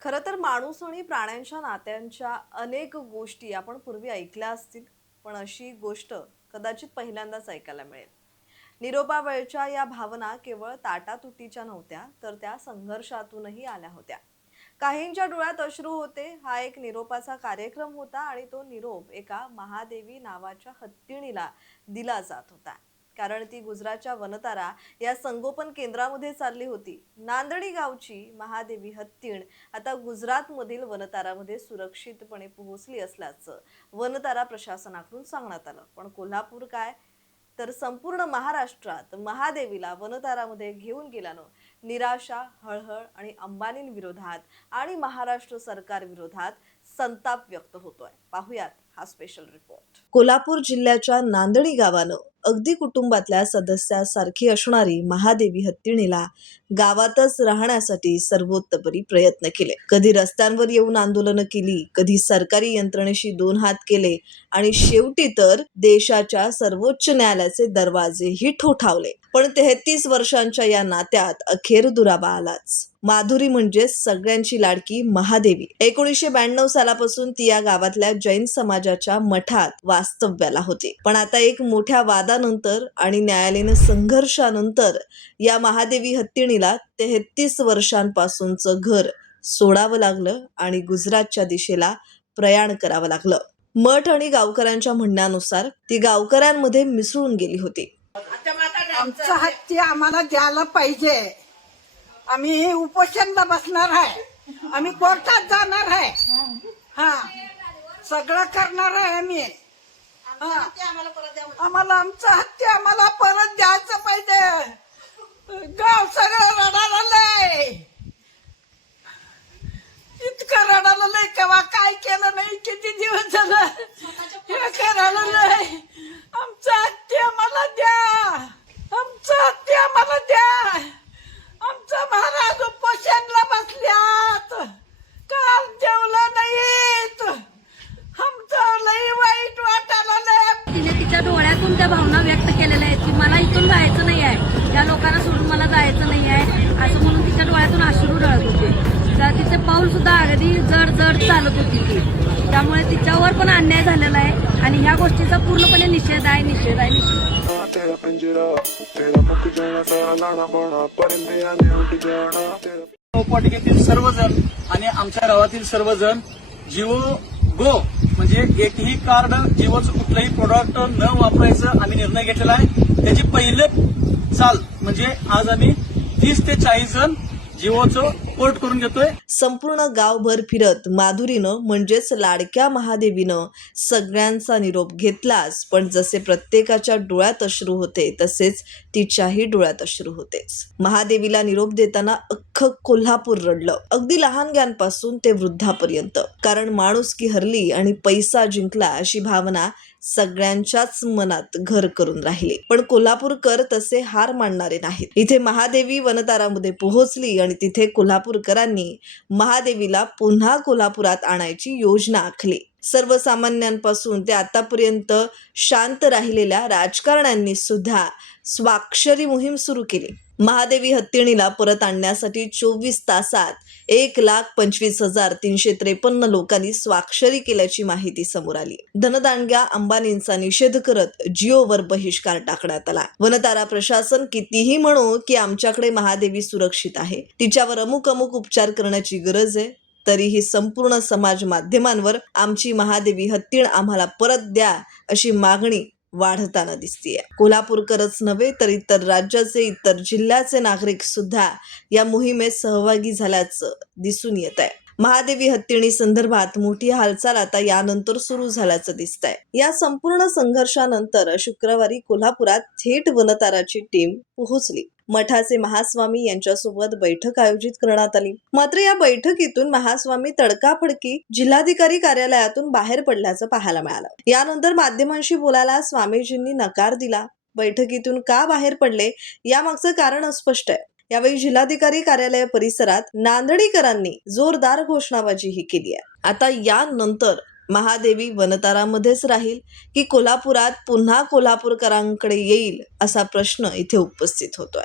खरं तर माणूस आणि प्राण्यांच्या नात्यांच्या अनेक गोष्टी आपण पूर्वी ऐकल्या असतील पण अशी गोष्ट कदाचित पहिल्यांदाच ऐकायला मिळेल. निरोपावेळच्या या भावना केवळ ताटातुटीच्या नव्हत्या तर त्या संघर्षातूनही आल्या होत्या. काहींच्या डोळ्यात अश्रू होते हा एक निरोपाचा कार्यक्रम होता आणि तो निरोप एका महादेवी नावाच्या हत्तीणीला दिला जात होता. कारण ती गुजरातच्या वनतारा या संगोपन केंद्रामध्ये चालली होती. नांदणी गावची महादेवी हत्तीण आता गुजरातमधील वनतारामध्ये सुरक्षितपणे पोहोचली असल्याचं वनतारा प्रशासनाकडून सांगण्यात आलं. पण कोल्हापूर काय? तर संपूर्ण महाराष्ट्रात महादेवीला वनतारामध्ये घेऊन गेल्यानं निराशा हळहळ आणि अंबानींविरोधात आणि महाराष्ट्र सरकार विरोधात संताप व्यक्त होतोय. पाहुयात हा स्पेशल रिपोर्ट कोल्हापूर जिल्ह्याच्या नांदणी गावानं अगदी कुटुंबातल्या सदस्यासारखी असणारी महादेवी हत्तीणीला गावातच राहण्यासाठी सर्वोत्तपरी प्रयत्न केले. कधी रस्त्यांवर येऊन आंदोलनं केली कधी सरकारी यंत्रणेशी दोन हात केले आणि शेवटी तर देशाच्या सर्वोच्च न्यायालयाचे दरवाजेही ठोठावले. पण तेहतीस वर्षांच्या या नात्यात अखेर दुराबा आलाच. माधुरी म्हणजे सगळ्यांची लाडकी महादेवी. एकोणीसशे ब्याण्णव सालापासून ती या गावातल्या जैन समाजाच्या मठात वास्तव्याला होती. पण आता एक मोठ्या वादानंतर आणि न्यायालयीन संघर्षानंतर या महादेवी हत्तीणीला तेहतीस वर्षांपासूनचं घर सोडावं लागलं आणि गुजरातच्या दिशेला प्रयाण करावं लागलं. मठ आणि गावकऱ्यांच्या म्हणण्यानुसार ती गावकऱ्यांमध्ये मिसळून गेली होती. आमचा हत्ती आम्हाला द्यायला पाहिजे. आम्ही उपोषणला बसणार आहे. आम्ही कोर्टात जाणार आहे. हा. सगळं करणार आहे आम्ही. हा. आम्हाला आमचा हत्ती आम्हाला परत द्यायचं पाहिजे. गाव सगळं रडायला लय इतकं रडायला लय केव्हा काय केलं नाही किती दिवस झालं हे करायला लय आमचा हत्ती आम्हाला द्या आमचा हत्ती आम्हाला द्या आमचा महाराज उपोषणला बसल्यात काल जेवलं नाहीत आमचं लई वाईट वाटायला लय तिने तिच्या डोळ्यातून त्या भावना व्यक्त केलेल्या आहेत की मला इथून जायचं नाही आहे. या लोकांना सोडून मला जायचं नाही आहे. असं म्हणून तिच्या डोळ्यातून अश्रू रळत होते. तर तिचे पाऊल सुद्धा अगदी जड जड चालत होती ती. त्यामुळे तिच्यावर पण अन्याय झालेला आहे आणि ह्या गोष्टीचा पूर्णपणे निषेध आहे निषेध आहे निषेध सर्वजण आणि आमच्या गावातील सर्वजण जिओ गो म्हणजे एकही कार्ड जिओचं कुठलंही प्रोडक्ट न वापरायचं आम्ही निर्णय घेतलेला आहे. त्याची पहिले चाल म्हणजे आज आम्ही तीस ते चाळीस जण जिओचं पोर्ट करून घेतोय? संपूर्ण गावभर फिरत माधुरीनं म्हणजेच लाडक्या महादेवीनं सगळ्यांचा निरोप घेतलाच. पण जसे प्रत्येकाच्या डोळ्यात अश्रू होते तसेच तिच्याही डोळ्यात अश्रू होतेच. महादेवीला निरोप देताना अख्ख कोल्हापूर रडलं. अगदी लहानग्यांपासून ते वृद्धापर्यंत. कारण माणूस की हरली आणि पैसा जिंकला अशी भावना सगळ्यांच्याच मनात घर करून राहिले. पण कोल्हापूरकर तसे हार मानणारे नाहीत. इथे महादेवी वनतारामध्ये पोहोचली आणि तिथे कोल्हापूरकरांनी महादेवीला पुन्हा कोल्हापुरात आणायची योजना आखली. सर्वसामान्यांपासून ते आतापर्यंत शांत राहिलेल्या राजकारण्यांनी सुद्धा स्वाक्षरी मोहीम सुरू केली. महादेवी हत्तीणीला परत आणण्यासाठी चोवीस तासात एक लाख पंचवीस हजार तीनशे त्रेपन्न लोकांनी स्वाक्षरी केल्याची माहिती समोर आली. धनदांडग्या अंबानींचा निषेध करत जिओवर बहिष्कार टाकण्यात आला. वनतारा प्रशासन कितीही म्हणू की आमच्याकडे महादेवी सुरक्षित आहे. तिच्यावर अमुक अमुक उपचार करण्याची गरज आहे. तरीही संपूर्ण समाज माध्यमांवर आमची महादेवी हत्तीण आम्हाला परत द्या अशी मागणी वाढताना दिसतीये. कोल्हापूरकरच नव्हे तर इतर राज्याचे इतर जिल्ह्याचे नागरिक सुद्धा या मोहिमेत सहभागी झाल्याचं दिसून येत आहे. महादेवी हत्तीणी संदर्भात मोठी हालचाल आता यानंतर सुरू झाल्याचं दिसत आहे या संपूर्ण संघर्षानंतर शुक्रवारी कोल्हापुरात थेट वनताराची टीम पोहोचली. मठाचे महास्वामी यांच्यासोबत बैठक आयोजित करण्यात आली. मात्र या बैठकीतून महास्वामी तडकाफडकी जिल्हाधिकारी कार्यालयातून बाहेर पडल्याचं पाहायला मिळालं. यानंतर माध्यमांशी बोलायला स्वामीजींनी नकार दिला. बैठकीतून का बाहेर पडले? यामागचं कारण अस्पष्ट आहे. यावेळी जिल्हाधिकारी कार्यालय परिसरात नांदडीकरांनी जोरदार घोषणाबाजीही केली आहे. आता यानंतर महादेवी वनतारामध्येच राहील की कोल्हापुरात पुन्हा कोल्हापूरकरांकडे येईल असा प्रश्न इथे उपस्थित होतोय.